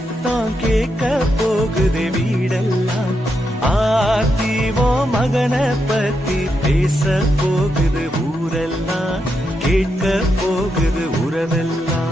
சத்தம் கேட்க போகுது வீடெல்லாம். ஆத்திவோ மகனை பத்தி பேச போகுது ஊரெல்லாம், கேட்க போகுது உறவெல்லாம்.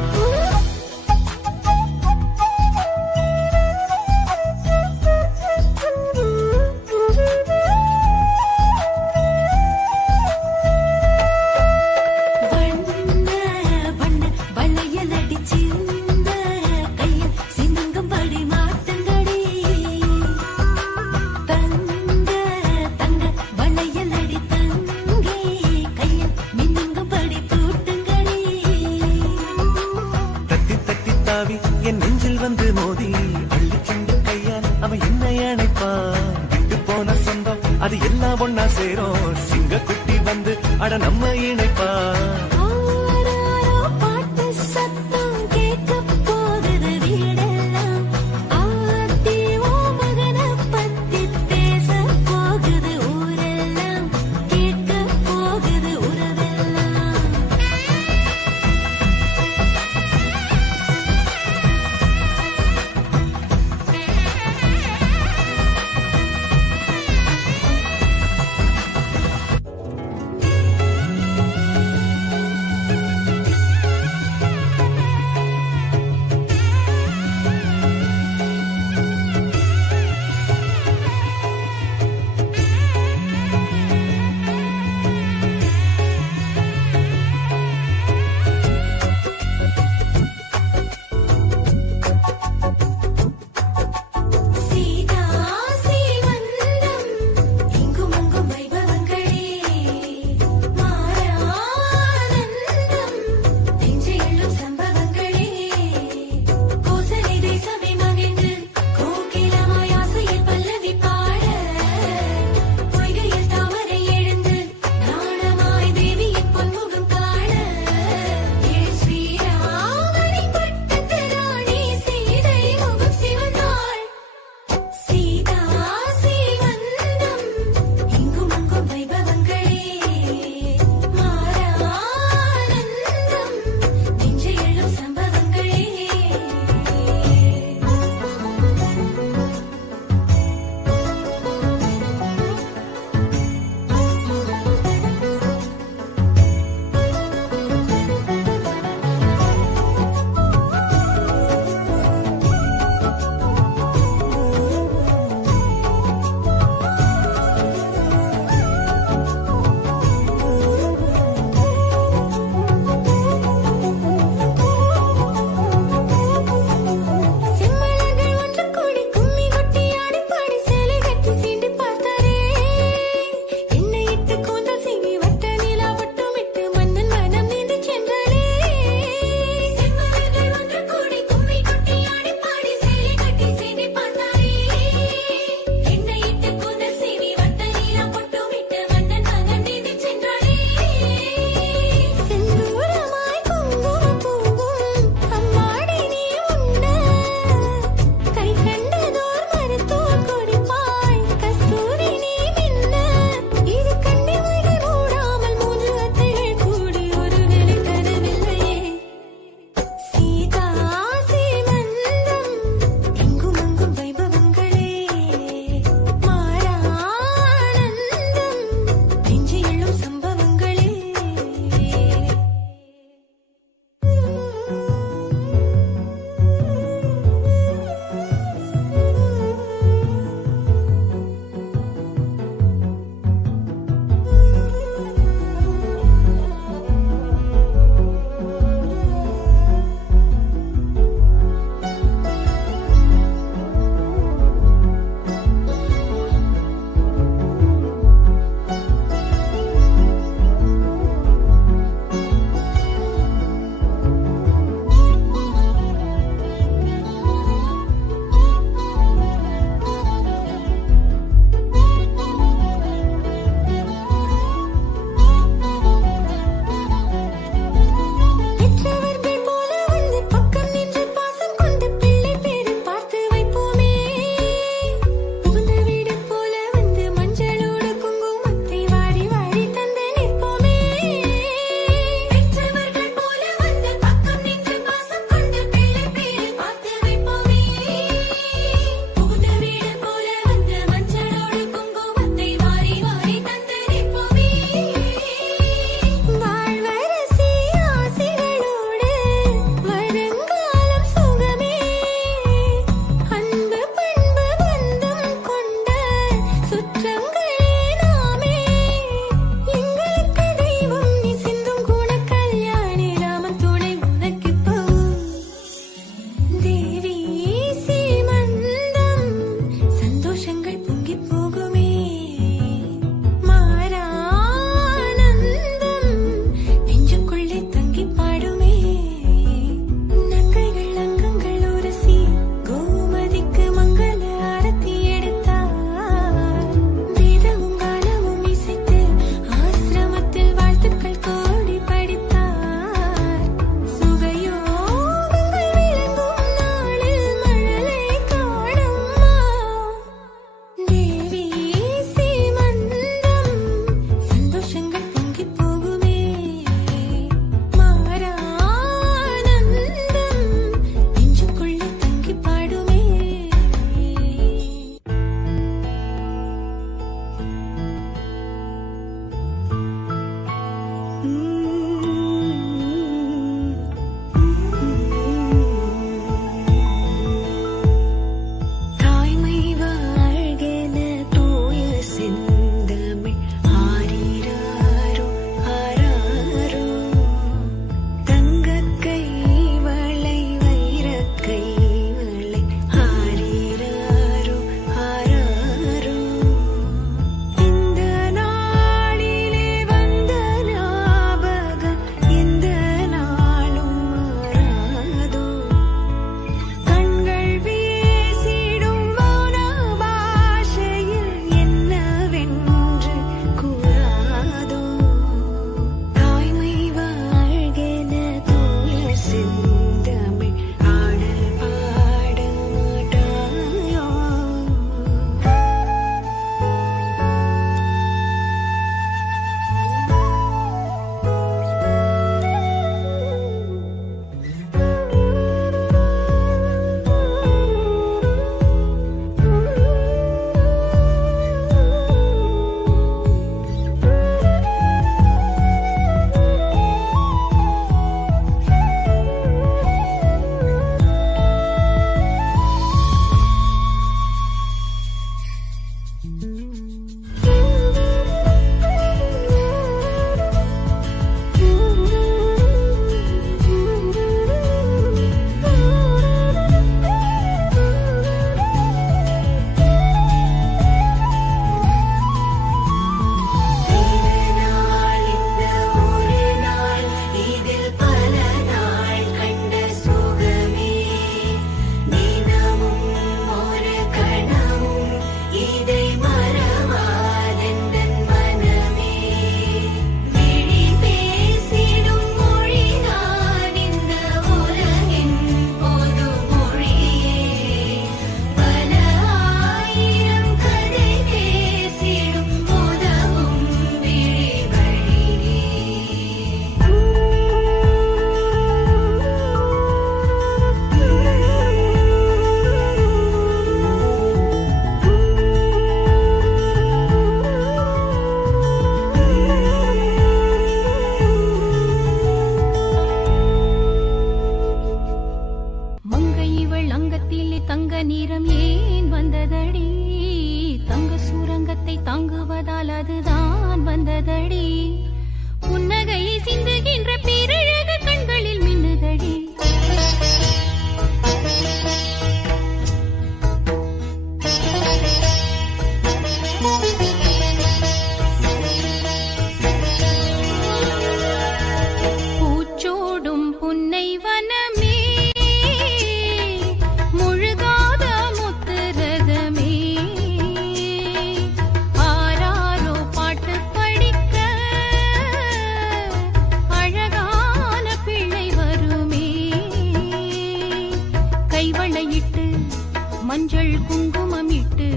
மஞ்சள் குங்குமமிட்டு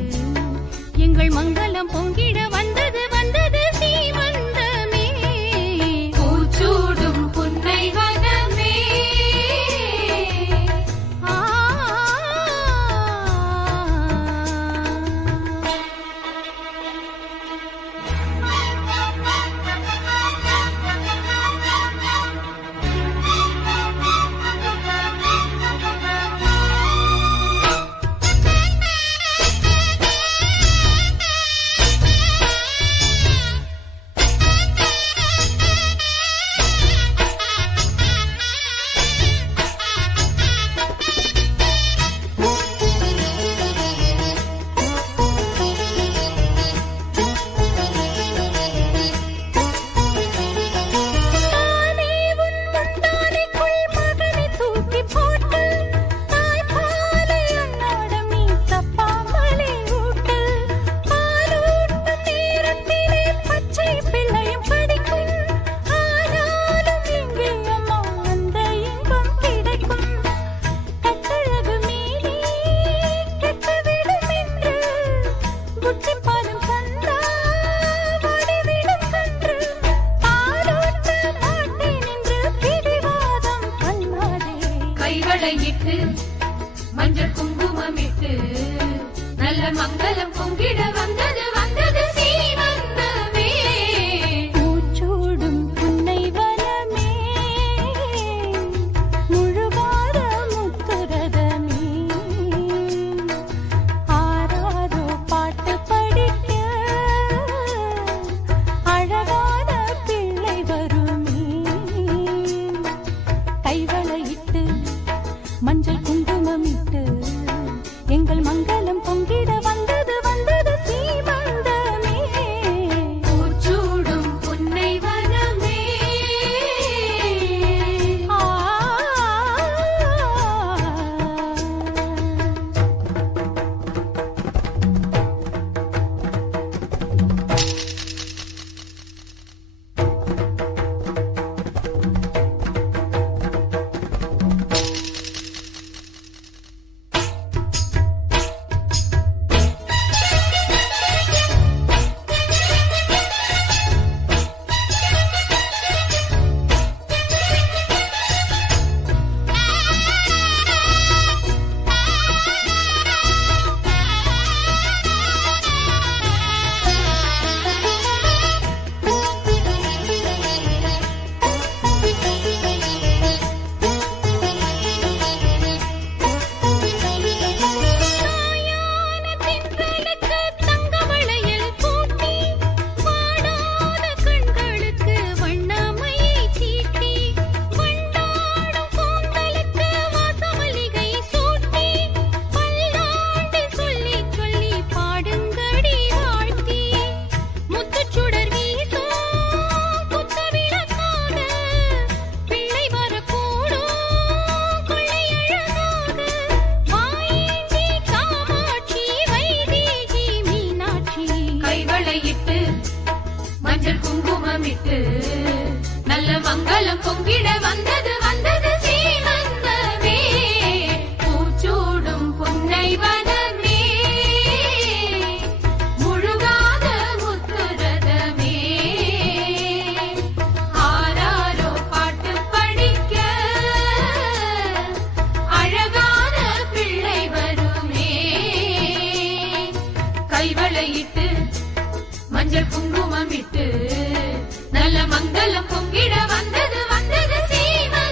எங்கள் மங்களம் பொங்கிட வந்தது வந்தது சீமந்தமே. பூச்சூடும் புன்னை வனமே. கைவளையிட்டு மஞ்சள் குங்குமமிட்டு நல்ல மங்களம் பொங்கிட வந்தது வந்தது சீமந்தமே. பூச்சூடும் புன்னை வனமே, முழுகாத முத்துரதமே, ஆராதோ பாட்டு படிக்க அழகான பிள்ளை வருமே. கைவளையிட்டு மஞ்சள் குங்குமமிட்டு எங்கள் மங்களம் பொங்கிட வந்தது வந்தது சீமந்தமே. பூச்சூடும் புன்னை வனமே. மஞ்சள் குங்குமமிட்டு நல்ல மங்களம் பொங்கிட வந்தது வந்தது சீமந்தமே. பூச்சூடும் புன்னை வனமே, முழுகாத முத்துரதமே, ஆராரோ பாட்டு படிக்க அழகான பிள்ளை வருமே. கைவளையிட்டு மஞ்சள் குங்குமமிட்டு நல்ல மங்களம் பொங்கிட வந்தது வந்தது சீமந்தமே.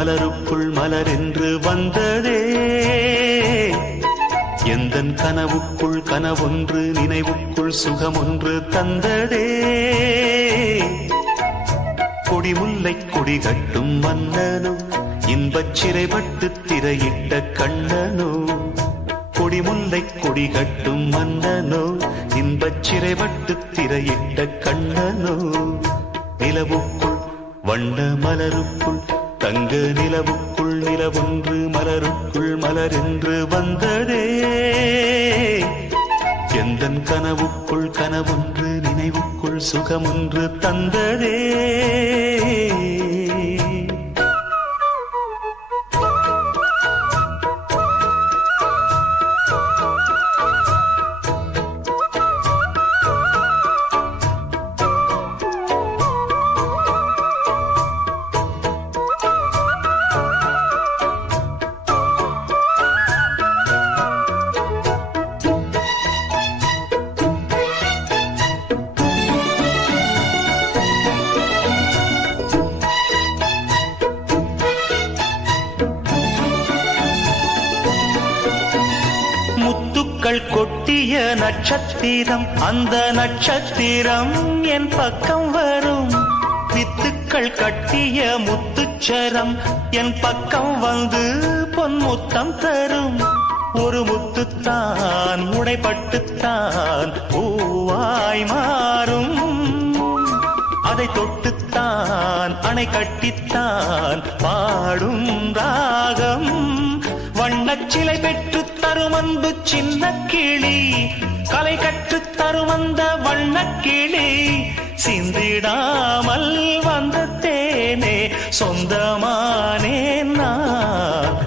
மலருக்குள் மலரென்று வந்ததே எந்தன் கனவுக்குள் கனவொன்று நினைவுக்குள் சுகமொன்று தந்ததே கொடிமுல்லை கொடி கட்டும் மன்னனோ இன்பச் சிறைப்பட்டு திரையிட்ட கண்ணனோ கொடிமுல்லை கொடி கட்டும் மன்னனோ இன்பச் சிறைப்பட்டு திரையிட்ட கண்ணனோ நிலவுக்குள் வண்ண மலருக்குள் தங்க நிலவுக்குள் நிலவொன்று மலருக்குள் மலரென்று வந்ததே எந்தன் கனவுக்குள் கனவொன்று நினைவுக்குள் சுகமொன்று தந்ததே முத்துக்கள் கொட்டிய நட்சத்திரம் அந்த நட்சத்திரம் என் பக்கம் வரும் வித்துக்கள் கட்டிய முத்துச்சரம் என் பக்கம் வந்து பொன்முத்தம் தரும் ஒரு முத்துத்தான் உடைப்பட்டுத்தான் பூவாய் மாறும் அதை தொட்டுத்தான் அணை கட்டித்தான் பாடும் ராகம் வண்ணச்சிலை பெற்று தரும் அன்பு சின்ன கிளி கலை கற்று தரும் அந்த வண்ணக்கிளி சிந்திடாமல் வந்த தேனே சொந்தமானே நான்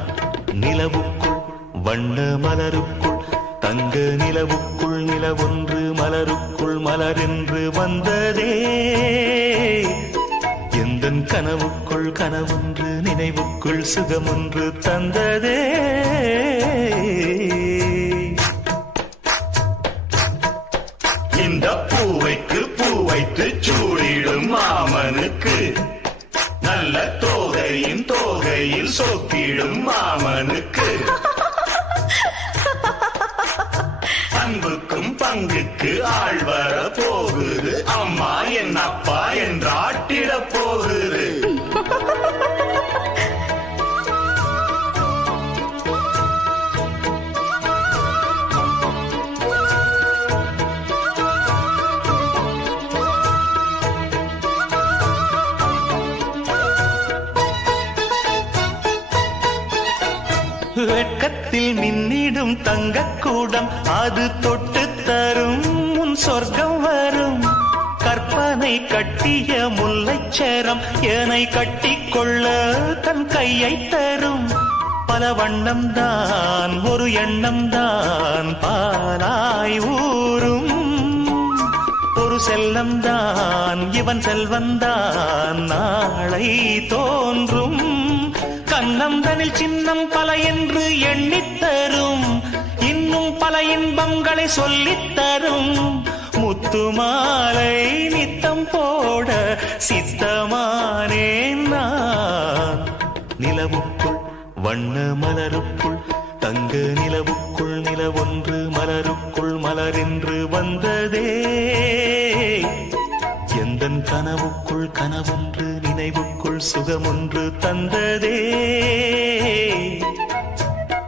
நிலவுக்குள் வண்ண மலருக்குள் தங்க நிலவுக்குள் நிலவொன்று மலருக்குள் மலரென்று வந்ததே எந்தன் கனவுக்குள் கனவொன்று நினைவுக்குள் சுகமொன்று தந்ததே இந்த பூவைக்கு பூ வைத்து சூடிடும் மாமனுக்கு நல்ல தோகையின் தோகையில் சொக்கிடும் மாமனுக்கு அன்புக்கும் பங்குக்கு ஆள் வர போகுது அம்மா என் அப்பா என்றாட்டிட போகுது வெட்கத்தில் மின்னிடும் தங்கக்கூடம் அது தொட்டு தரும் உன் சொர்க்கம் வரும் கற்பனை கட்டிய முல்லைச்சரம் என்னை கட்டிக்கொள்ள தன் கையை தரும் பல வண்ணம் தான் ஒரு எண்ணம் தான் பாலாய் ஊரும் ஒரு செல்லம் தான் இவன் செல்வந்தான் நாளை தோன்றும் கண்ணந்தனில் சின்னம் பல என்று எண்ணித்தரும் இன்னும் பல இன்பங்களை சொல்லித்தரும் முத்துமாலை நித்தம் போட சித்தமானேன் நான் நிலவுக்குள் வண்ண மலருக்குள் தங்க நிலவுக்குள் நிலவொன்று மலருக்குள் மலரென்று வந்ததே எந்தன் கனவுக்குள் கனவொன்று நினைவுக்குள் சுகமொன்று தந்ததே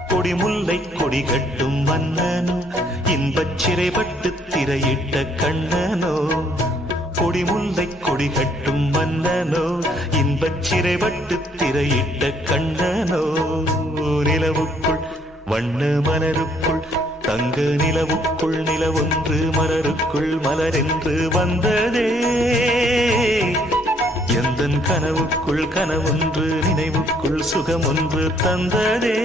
கொடிமுல்லை கொடி கட்டும் மன்னனோ இன்பச் சிறைப்பட்டு திரையிட்ட கண்ணனோ கொடிமுல்லை கொடி கட்டும் மன்னனோ இன்பச் சிறைப்பட்டு திரையிட்ட கண்ணனோ நிலவுக்குள் வண்ண மலருக்குள் தங்க நிலவுக்குள் நிலவொன்று மலருக்குள் மலரென்று வந்ததே எந்தன் கனவுக்குள் கனவொன்று நினைவுக்குள் சுகமொன்று தந்ததே